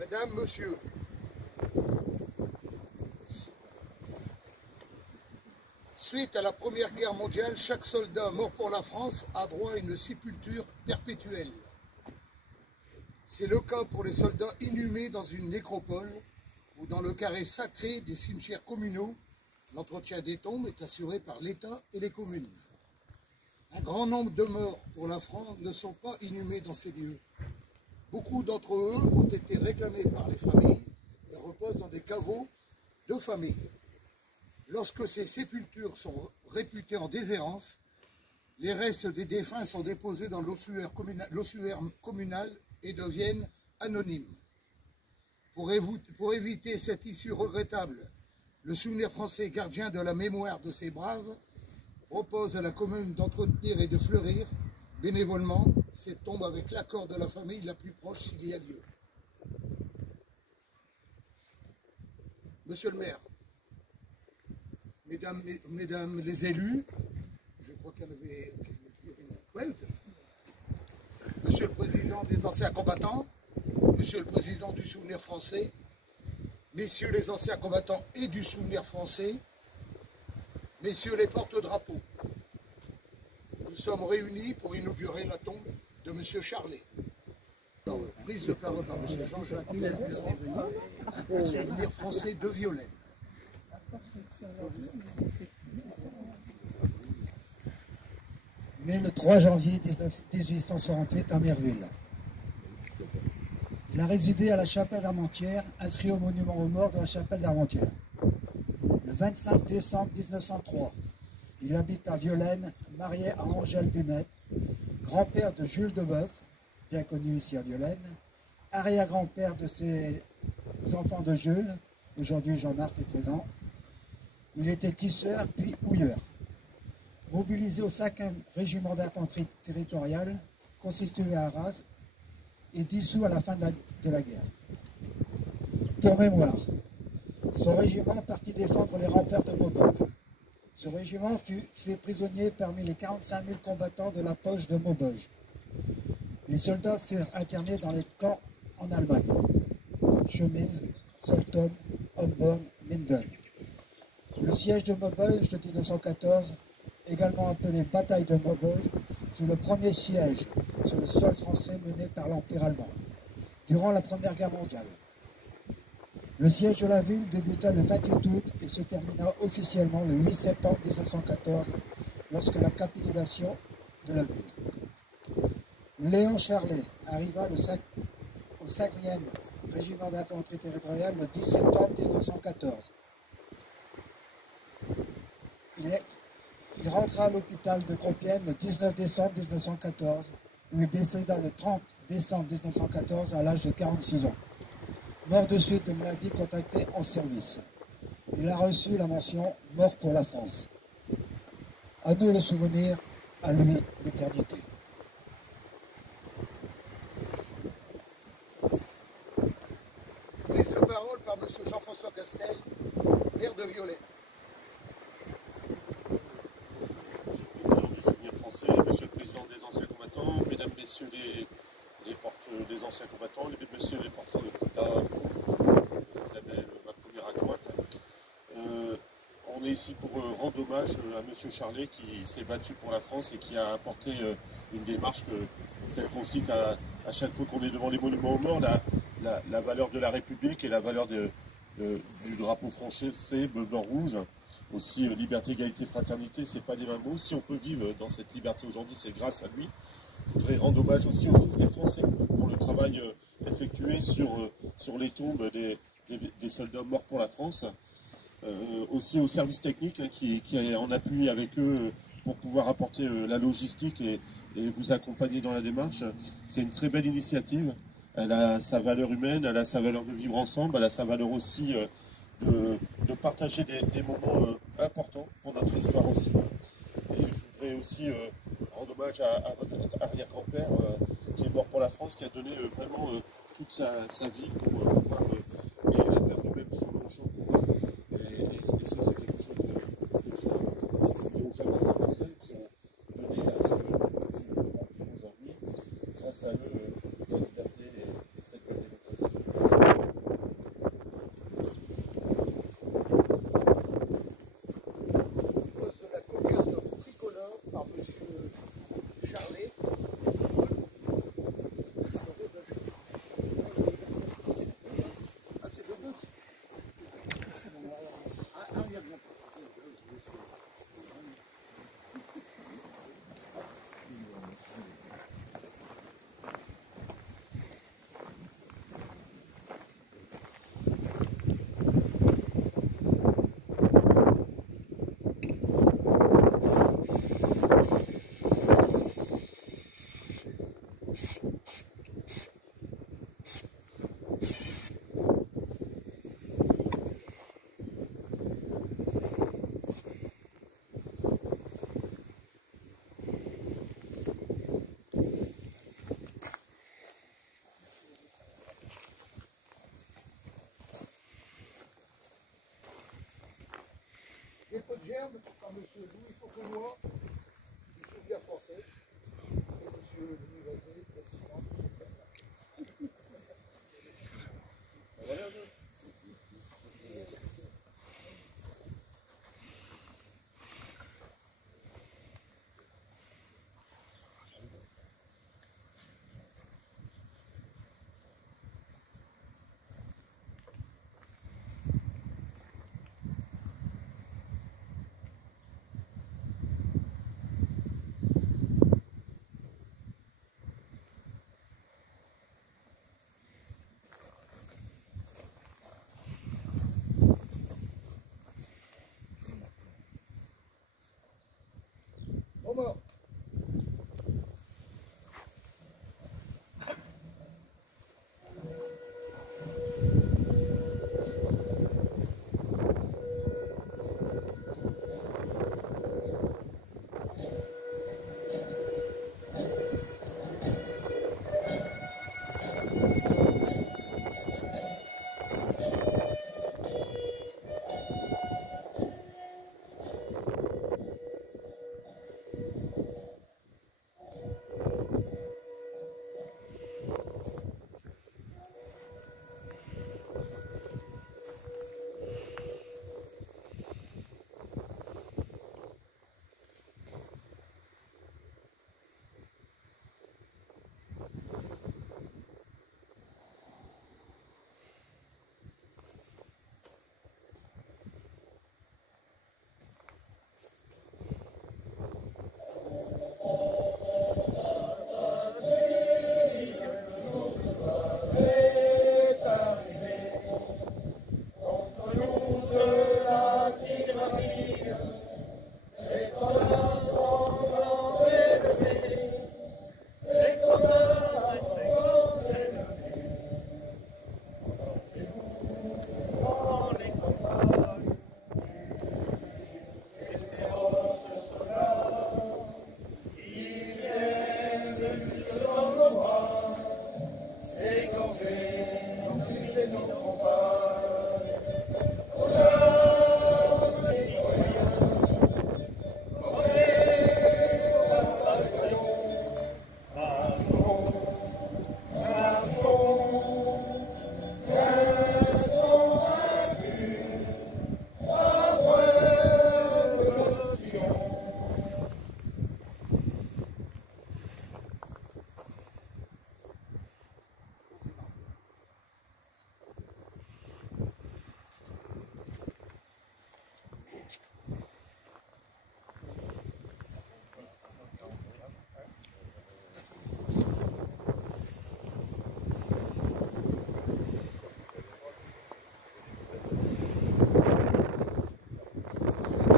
Mesdames, Messieurs, suite à la Première Guerre mondiale, chaque soldat mort pour la France a droit à une sépulture perpétuelle. C'est le cas pour les soldats inhumés dans une nécropole ou dans le carré sacré des cimetières communaux. L'entretien des tombes est assuré par l'État et les communes. Un grand nombre de morts pour la France ne sont pas inhumés dans ces lieux. Beaucoup d'entre eux ont été réclamés par les familles et reposent dans des caveaux de famille. Lorsque ces sépultures sont réputées en déshérence, les restes des défunts sont déposés dans l'ossuaire communal et deviennent anonymes. Pour éviter cette issue regrettable, le Souvenir français, gardien de la mémoire de ces braves, propose à la commune d'entretenir et de fleurir bénévolement cette tombe avec l'accord de la famille la plus proche s'il y a lieu. Monsieur le maire, mesdames les élus, je crois qu'il y en avait... Ouais, monsieur le président des anciens combattants, monsieur le président du Souvenir français, messieurs les anciens combattants et du Souvenir français, messieurs les porte-drapeaux, nous sommes réunis pour inaugurer la tombe de M. Charlet. Prise de parole par M. Jean-Jacques, un souvenir français de Violaine. Né le 3 janvier 1868 à Merville. Il a résidé à la chapelle d'Armentières, inscrit au monument aux morts de la chapelle d'Armentières. Le 25 décembre 1903, il habite à Violaine, marié à Angèle Bunette, grand-père de Jules Deboeuf, bien connu ici à Violaine, arrière-grand-père de ses enfants de Jules, aujourd'hui Jean-Marc est présent. Il était tisseur puis houilleur. Mobilisé au 5e régiment d'infanterie territoriale, constitué à Arras, et dissous à la fin de la guerre. Pour mémoire, son régiment partit défendre les remparts de Maubeuge. Ce régiment fut fait prisonnier parmi les 45 000 combattants de la poche de Maubeuge. Les soldats furent internés dans les camps en Allemagne. Chemise, Solton, Homborn, Minden. Le siège de Maubeuge de 1914, également appelé bataille de Maubeuge, fut le premier siège sur le sol français mené par l'Empire allemand, durant la Première Guerre mondiale. Le siège de la ville débuta le 28 août et se termina officiellement le 8 septembre 1914, lorsque la capitulation de la ville. Léon Charlet arriva le 5 au 5e régiment d'infanterie territoriale le 10 septembre 1914. Il rentra à l'hôpital de Compiègne le 19 décembre 1914, où il décéda le 30 décembre 1914 à l'âge de 46 ans. Mort de suite de maladie contractée en service. Il a reçu la mention « Mort pour la France ». À nous le souvenir, à lui l'éternité. Prise de parole par M. Jean-François Castel, maire de Violaine. Président du Souvenir français, Monsieur le Président des anciens combattants, Mesdames, Messieurs des anciens combattants, Messieurs les porteurs de Isabelle, ma première adjointe. On est ici pour rendre hommage à Monsieur Charlet qui s'est battu pour la France et qui a apporté une démarche celle qu'on cite à chaque fois qu'on est devant les monuments aux morts, la valeur de la République et la valeur du drapeau français, bleu, blanc, rouge. Aussi liberté, égalité, fraternité, c'est pas des mêmes mots. Si on peut vivre dans cette liberté aujourd'hui, c'est grâce à lui. Je voudrais rendre hommage aussi aux souvenirs français pour le travail effectué sur les tombes des soldats morts pour la France. Aussi au service technique qui est en appui avec eux pour pouvoir apporter la logistique et vous accompagner dans la démarche. C'est une très belle initiative. Elle a sa valeur humaine, elle a sa valeur de vivre ensemble, elle a sa valeur aussi de partager des moments importants pour notre histoire aussi. Et je voudrais aussi rendre hommage à votre arrière-grand-père qui est mort pour la France, qui a donné vraiment toute sa vie pour pouvoir, et il a perdu même son nom au champ de combat. Et ça, c'est quelque chose de très important. Ils n'ont jamais avancé, qui ont donné à ce que nous vivons aujourd'hui. Grâce à eux, la liberté et cette belle démocratie. Merci. De la commune tricolore par M. Charlet. Ah, c'est de gauche. Ah, il y a bien. Dépôt de gerbe par M. Louis Fauquenois, du Souvenir français, et M. Louis Vazé, président du Souvenir.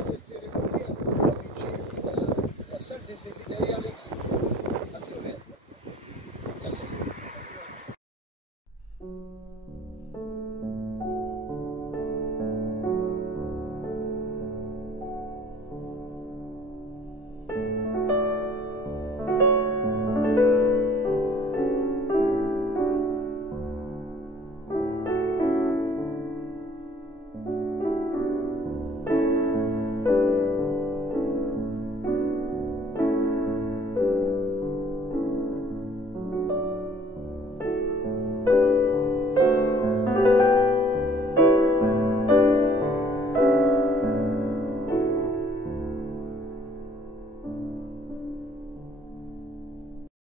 Cette cérémonie a pour l'amitié de la salle des aînés derrière l'église.